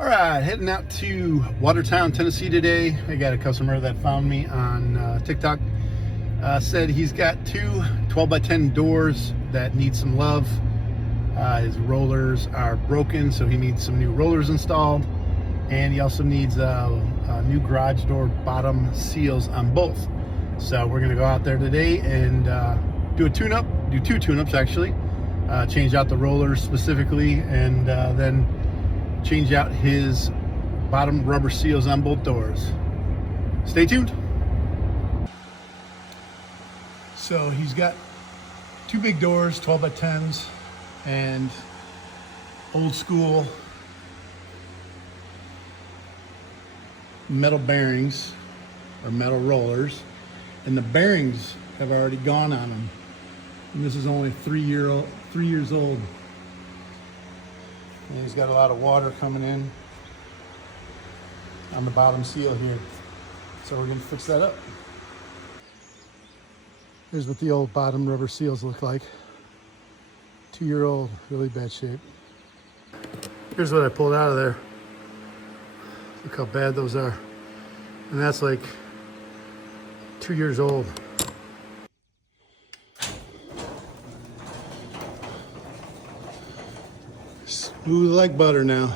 All right, heading out to Watertown, Tennessee today. I got a customer that found me on TikTok. Said he's got two 12 by 10 doors that need some love. His rollers are broken, so he needs some new rollers installed. And he also needs new garage door bottom seals on both. So we're gonna go out there today and do a tune-up, do two tune-ups actually. Change out the rollers specifically, and then change out his bottom rubber seals on both doors. Stay tuned. So he's got two big doors, 12 by 10s, and old school metal bearings or metal rollers, and the bearings have already gone on them. And this is only 3 years old. And he's got a lot of water coming in on the bottom seal here. So we're gonna fix that up. Here's what the old bottom rubber seals look like. 2-year-old, really bad shape. Here's what I pulled out of there. Look how bad those are. And that's like 2 years old. Smooth like butter now.